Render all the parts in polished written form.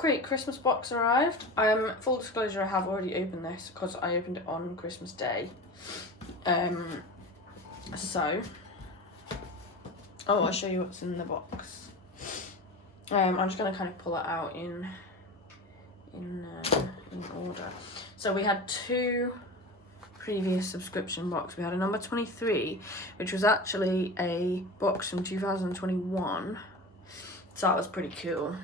Upcrate Christmas box arrived. Full disclosure, I have already opened this because I opened it on Christmas Day. I'll show you what's in the box. I'm just gonna kind of pull it out in order. So we had two previous subscription box. We had a number 23, which was actually a box from 2021. So that was pretty cool.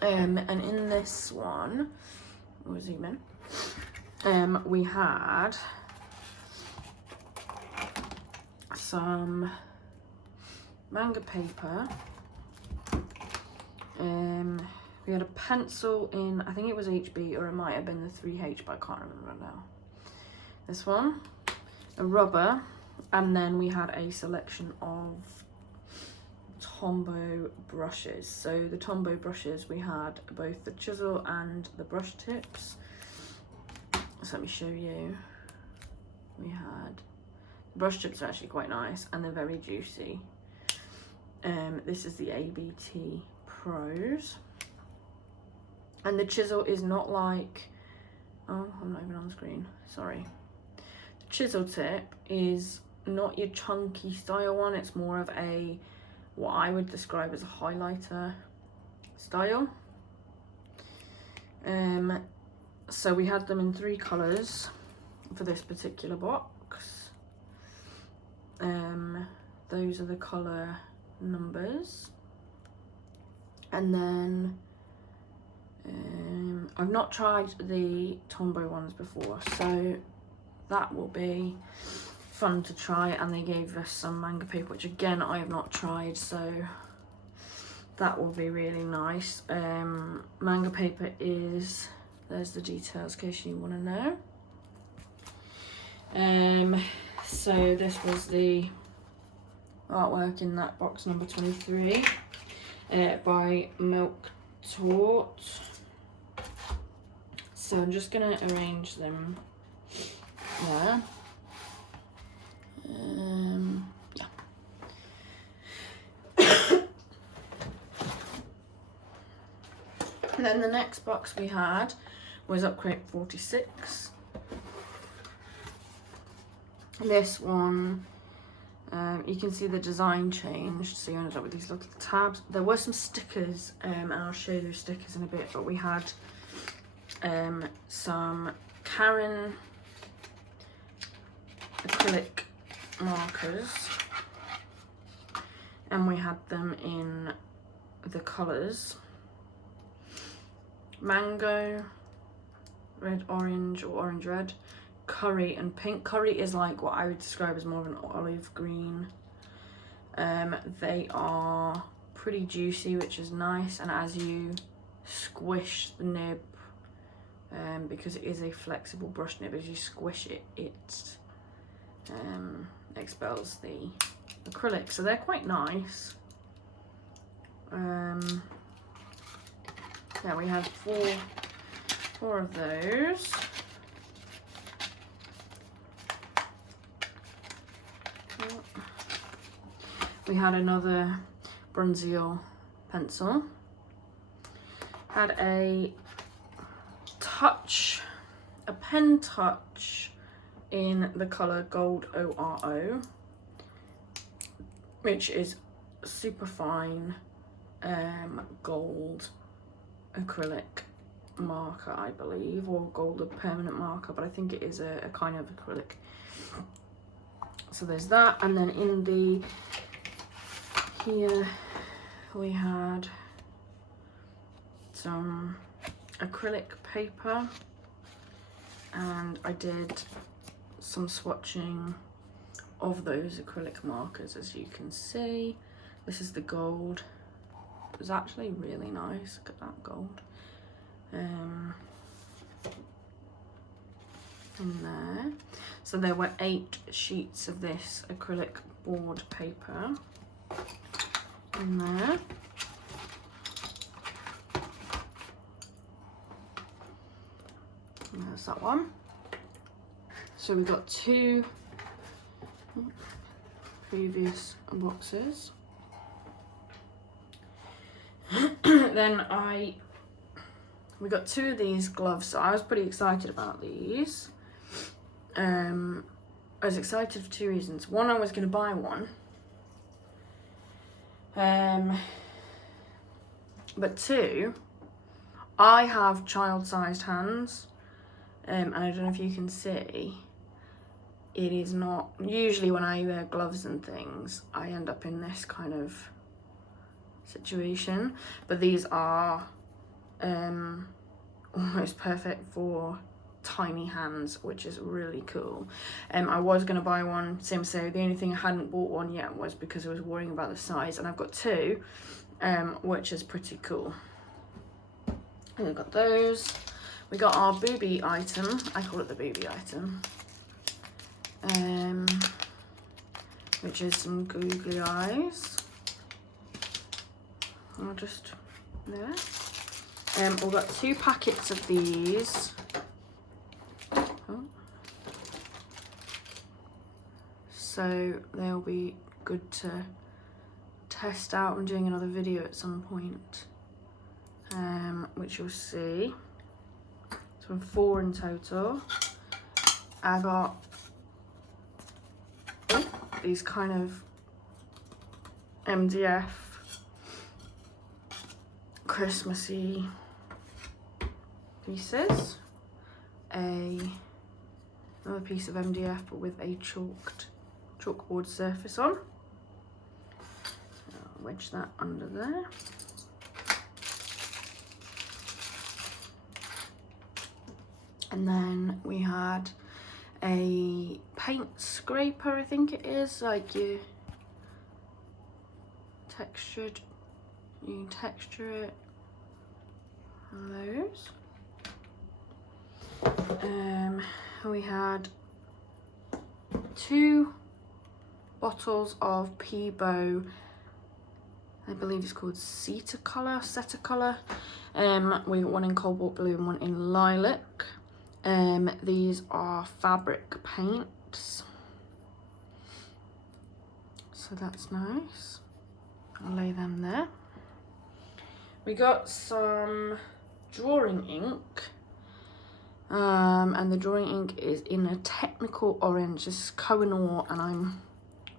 And in this one, we'll zoom in. We had some manga paper. We had a pencil in, I think it was HB, or it might have been the 3H, but I can't remember now. This one, a rubber, and then we had a selection of Tombow brushes. So the Tombow brushes, we had both the chisel and the brush tips. So let me show you. We had, the brush tips are actually quite nice and they're very juicy. This is the ABT Pros. And the chisel is not like, oh, I'm not even on the screen, sorry. The chisel tip is not your chunky style one, it's more of a, what I would describe as a highlighter style. So we had them in 3 colours for this particular box. Those are the colour numbers. And then I've not tried the Tombow ones before, so that will be fun to try. And they gave us some manga paper, which again I have not tried, so that will be really nice. Manga paper is, there's the details in case you want to know. So this was the artwork in that box number 23 by Milk Tort. So I'm just gonna arrange them there. Yeah. And then the next box we had was Upcrate 46. This one, you can see the design changed, so you ended up with these little tabs. There were some stickers, and I'll show you those stickers in a bit, but we had some Karen acrylic markers, and we had them in the colours mango, red orange or orange red, curry and pink. Curry is like what I would describe as more of an olive green. They are pretty juicy, which is nice, and as you squish the nib, because it is a flexible brush nib, as you squish it, it expels the acrylic, so they're quite nice. Yeah, we had four of those. We had another Bronzio pencil. Had a pen touch in the colour Gold ORO, which is super fine gold acrylic marker, I believe, or gold permanent marker, but I think it is a kind of acrylic. So there's that, and then in the here we had some acrylic paper, and I did some swatching of those acrylic markers. As you can see, this is the gold. It was actually really nice. Look at that gold. In there. So there were 8 sheets of this acrylic board paper in there. And there's that one. So we got 2 previous boxes. Then we got 2 of these gloves, so I was pretty excited about these. I was excited for 2 reasons. One, I was going to buy one. But 2, I have child-sized hands, and I don't know if you can see, it is not, usually when I wear gloves and things, I end up in this kind of situation, but these are almost perfect for tiny hands, which is really cool. I was going to buy one, same as so, the only thing I hadn't bought one yet was because I was worrying about the size, and I've got 2, which is pretty cool. And we've got those. We got our booby item, I call it the booby item, which is some googly eyes. I'll just, there. We've got 2 packets of these. Oh. So they'll be good to test out. I'm doing another video at some point, which you'll see. So 4 in total. I got these kind of MDF Christmassy pieces. Another piece of MDF but with a chalkboard surface on. I'll wedge that under there. And then we had a paint scraper, I think it is, like you texture it. Those. We had 2 bottles of Peebo, I believe it's called Setter Colour. We got one in cobalt blue and one in lilac. These are fabric paints, so that's nice. I'll lay them there. We got some drawing ink, and the drawing ink is in a technical orange. This is Koh-i-Noor, and I'm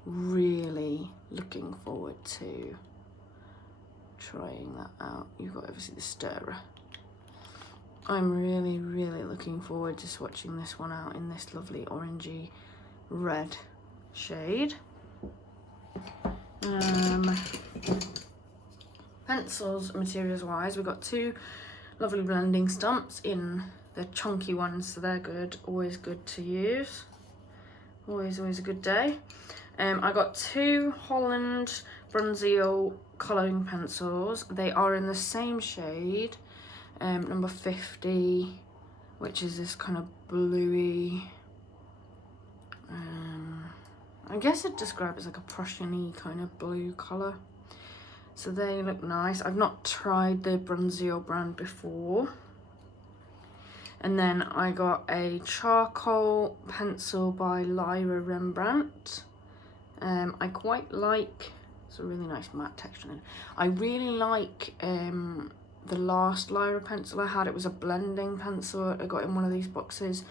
really looking forward to trying that out. You've got obviously the stirrer. I'm really looking forward to swatching this one out in this lovely orangey red shade. Pencils, materials wise, we've got 2 lovely blending stumps in the chunky ones, so they're good, always good to use, always a good day. I got 2 Holland Bronzeel colouring pencils. They are in the same shade, number 50, which is this kind of bluey, I guess it describes as like a Prussian-y kind of blue colour. So they look nice. I've not tried the Bronzeel brand before. And then I got a charcoal pencil by Lyra Rembrandt. I quite like, it's a really nice matte texture. I really like the last Lyra pencil I had. It was a blending pencil I got in one of these boxes.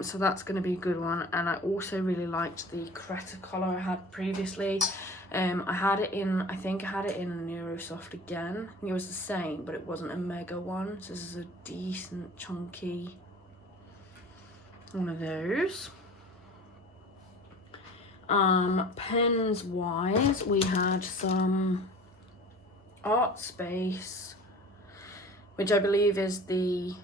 So that's going to be a good one. And I also really liked the Creta colour I had previously. I think I had it in a Neurosoft again. I think it was the same, but it wasn't a mega one. So this is a decent chunky one of those. Pens wise, we had some Art Space, which I believe is the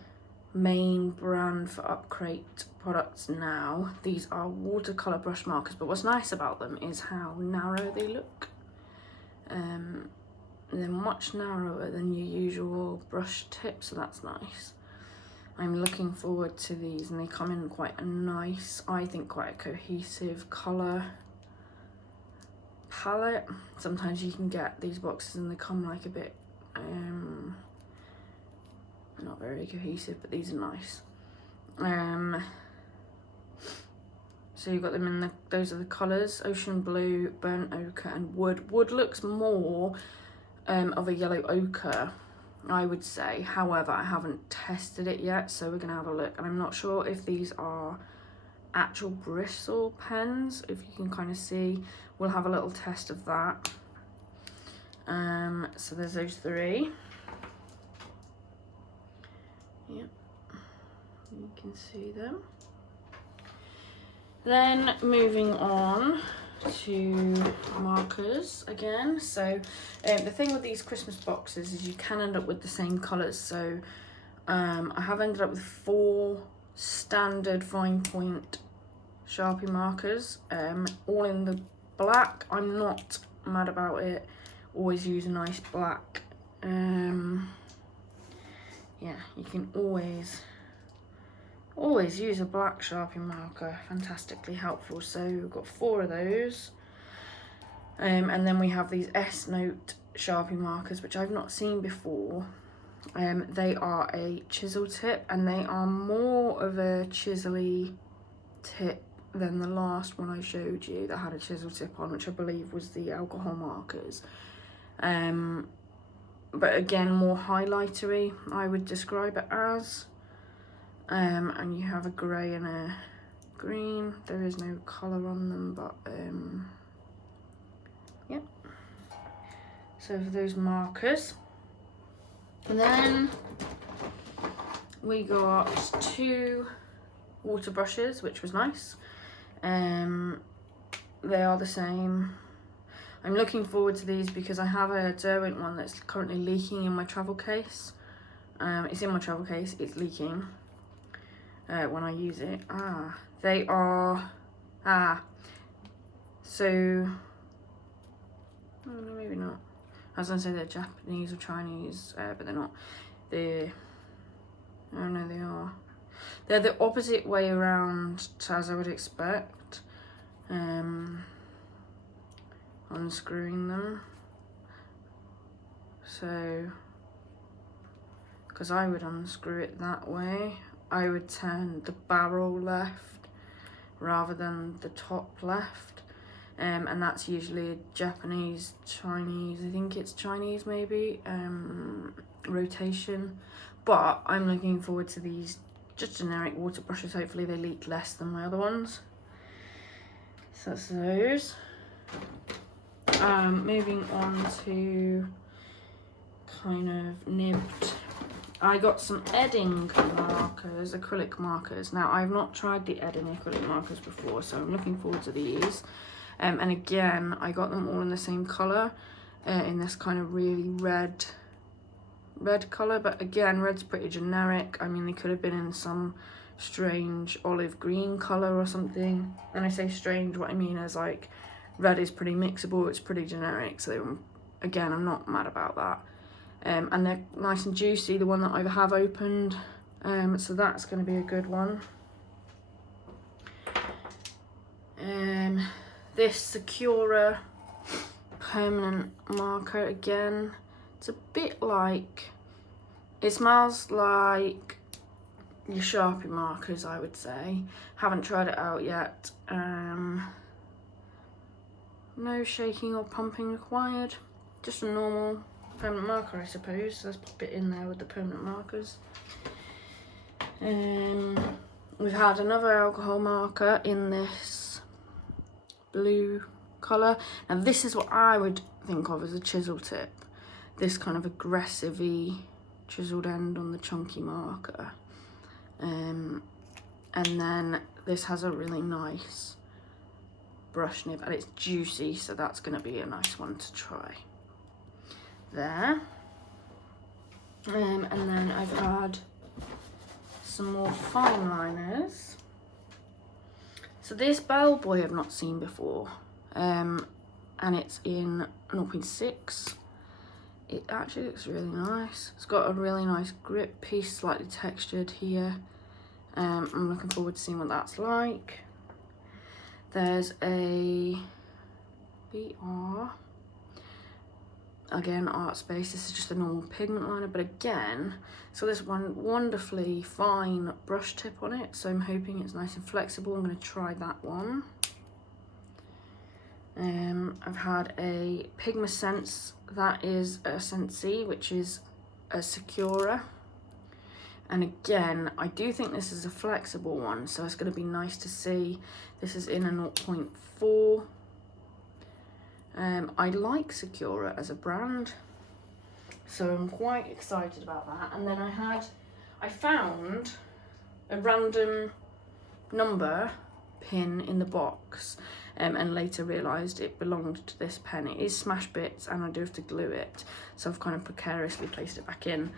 main brand for Upcrate products now. These are watercolour brush markers, but what's nice about them is how narrow they look. They're much narrower than your usual brush tip, so that's nice. I'm looking forward to these, and they come in quite a nice, I think quite a cohesive colour palette. Sometimes you can get these boxes and they come like a bit not very cohesive, but these are nice. So you've got them in those are the colours: ocean blue, burnt ochre, and wood. Wood looks more of a yellow ochre I would say. However, I haven't tested it yet, so we're gonna have a look. And I'm not sure if these are actual bristle pens, if you can kind of see. We'll have a little test of that. So there's those three. Yep, you can see them. Then moving on to markers again. So the thing with these Christmas boxes is you can end up with the same colours. So I have ended up with 4 standard fine point Sharpie markers, all in the black. I'm not mad about it. Always use a nice black. Yeah, you can always use a black Sharpie marker. Fantastically helpful. So we've got 4 of those. And then we have these S Note Sharpie markers, which I've not seen before. They are a chisel tip, and they are more of a chisel-y tip than the last one I showed you that had a chisel tip on, which I believe was the alcohol markers. But again, more highlightery, I would describe it as. And you have a grey and a green. There is no colour on them, but yep. So for those markers. And then we got 2 water brushes, which was nice. They are the same. I'm looking forwad to these because I have a Derwent one that's currently leaking in my travel case. It's in my travel case, it's leaking when I use it. They are, so, maybe not. I was gonna say they're Japanese or Chinese, but they're not. Oh no, they are. They're the opposite way around as I would expect. Unscrewing them. So, because I would unscrew it that way, I would turn the barrel left rather than the top left. And that's usually a Japanese, Chinese, I think it's Chinese maybe, rotation. But I'm looking forward to these just generic water brushes. Hopefully they leak less than my other ones. So that's those. Moving on to kind of nibbed. I got some Edding markers, acrylic markers. Now I've not tried the Edding acrylic markers before, so I'm looking forward to these. And again, I got them all in the same colour, in this kind of really red colour, but again, red's pretty generic. I mean, they could have been in some strange olive green colour or something. And I say strange, what I mean is like, red is pretty mixable, it's pretty generic, so again, I'm not mad about that. And they're nice and juicy, the one that I have opened, so that's going to be a good one. This Sakura permanent marker, again, it's a bit like, it smells like your Sharpie markers, I would say. Haven't tried it out yet. No shaking or pumping required, just a normal permanent marker, I suppose. So let's pop it in there with the permanent markers. We've had another alcohol marker in this blue colour. Now this is what I would think of as a chisel tip. This kind of aggressive-y chiseled end on the chunky marker. And then this has a really nice brush nib and it's juicy, so that's going to be a nice one to try. There. And then I've had some more fine liners. So this Bellboy I've not seen before, and it's in 0.6. It actually looks really nice. It's got a really nice grip piece, slightly textured here. I'm looking forward to seeing what that's like. There's a BR, again, Art Space. This is just a normal pigment liner, but again, so this one wonderfully fine brush tip on it, so I'm hoping it's nice and flexible. I'm going to try that one. I've had a Pigma Sense, that is a Scentsy, which is a Secura. And again, I do think this is a flexible one, so it's going to be nice to see. This is in a 0.4. I like Secura as a brand, so I'm quite excited about that. And then I found a random number pin in the box, and later realised it belonged to this pen. It is smash bits and I do have to glue it, so I've kind of precariously placed it back in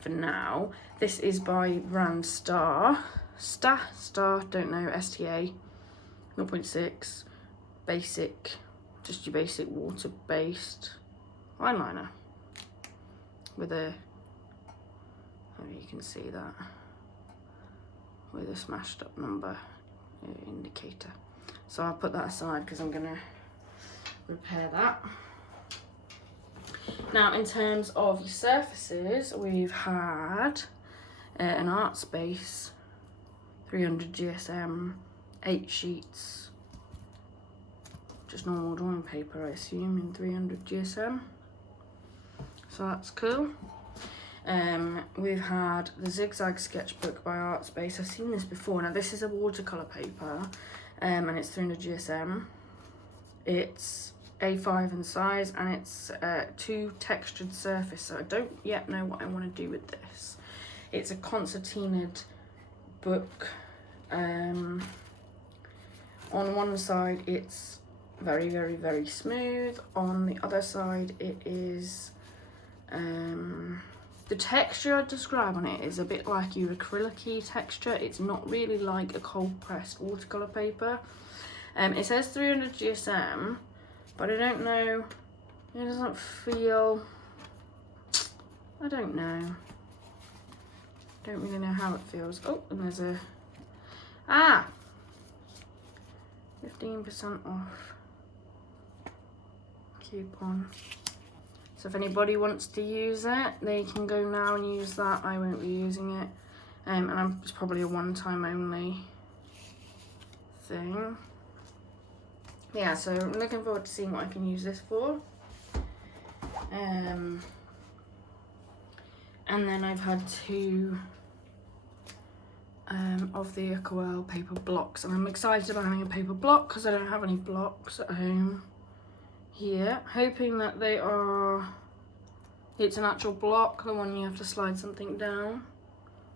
for now. This is by brand Star, don't know, STA, 0.6, basic, just your basic water-based eyeliner with a, oh, you can see that, with a smashed up number indicator. So I'll put that aside because I'm gonna repair that. Now, in terms of your surfaces, we've had an Art Space 300 GSM, 8 sheets, just normal drawing paper, I assume, in 300 GSM. So that's cool. We've had the Zigzag Sketchbook by Art Space. I've seen this before. Now, this is a watercolour paper, and it's 300 GSM. It's A5 in size, and it's 2 textured surface, so I don't yet know what I want to do with this. It's a concertinaed book. On one side it's very, very, very smooth. On the other side it is, the texture I'd describe on it is a bit like your acrylic-y texture. It's not really like a cold pressed watercolour paper. It says 300 GSM, but I don't know, it doesn't feel, I don't know. Don't really know how it feels. Oh, and there's a, 15% off coupon. So if anybody wants to use it, they can go now and use that. I won't be using it. And it's probably a one-time only thing. Yeah, so I'm looking forward to seeing what I can use this for. And then I've had 2 of the Aquarelle paper blocks, and I'm excited about having a paper block because I don't have any blocks at home here. Hoping that they are, it's an actual block, the one you have to slide something down,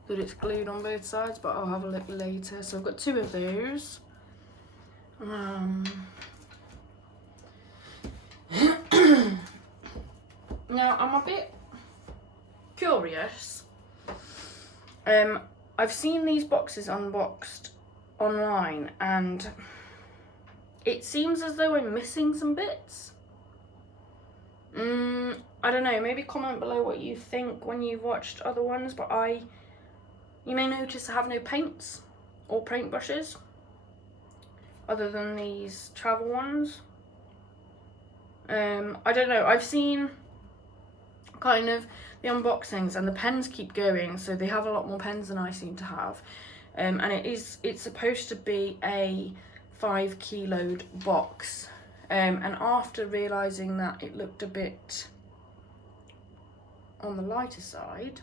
that it's glued on both sides, but I'll have a look later. So I've got 2 of those. Now I'm a bit curious. I've seen these boxes unboxed online and it seems as though I'm missing some bits. I don't know, maybe comment below what you think when you've watched other ones, but you may notice I have no paints or paintbrushes other than these travel ones. I don't know, I've seen kind of the unboxings and the pens keep going, so they have a lot more pens than I seem to have. And it's supposed to be a 5 kiloed box. And after realising that it looked a bit on the lighter side,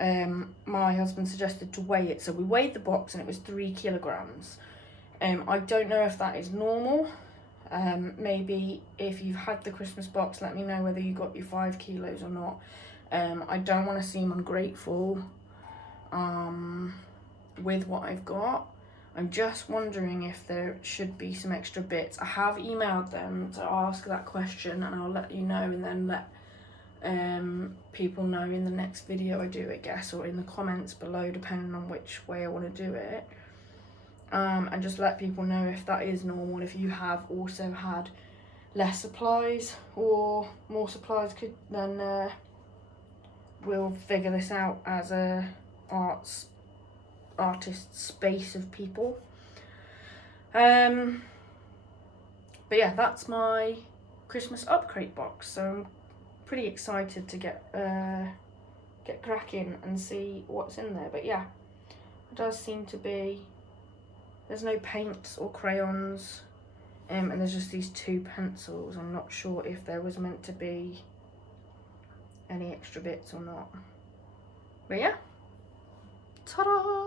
my husband suggested to weigh it. So we weighed the box and it was 3 kilograms. I don't know if that is normal. Maybe if you've had the Christmas box, let me know whether you got your 5 kilos or not. I don't want to seem ungrateful with what I've got. I'm just wondering if there should be some extra bits. I have emailed them to ask that question, and I'll let you know, and then let people know in the next video I do, I guess, or in the comments below, depending on which way I want to do it. And just let people know if that is normal, if you have also had less supplies or more supplies, then we'll figure this out as a artist space of people. But yeah, that's my Christmas Upcrate box, so I'm pretty excited to get cracking and see what's in there. But yeah, it does seem to be, there's no paints or crayons, and there's just these 2 pencils. I'm not sure if there was meant to be any extra bits or not. But yeah, ta-da!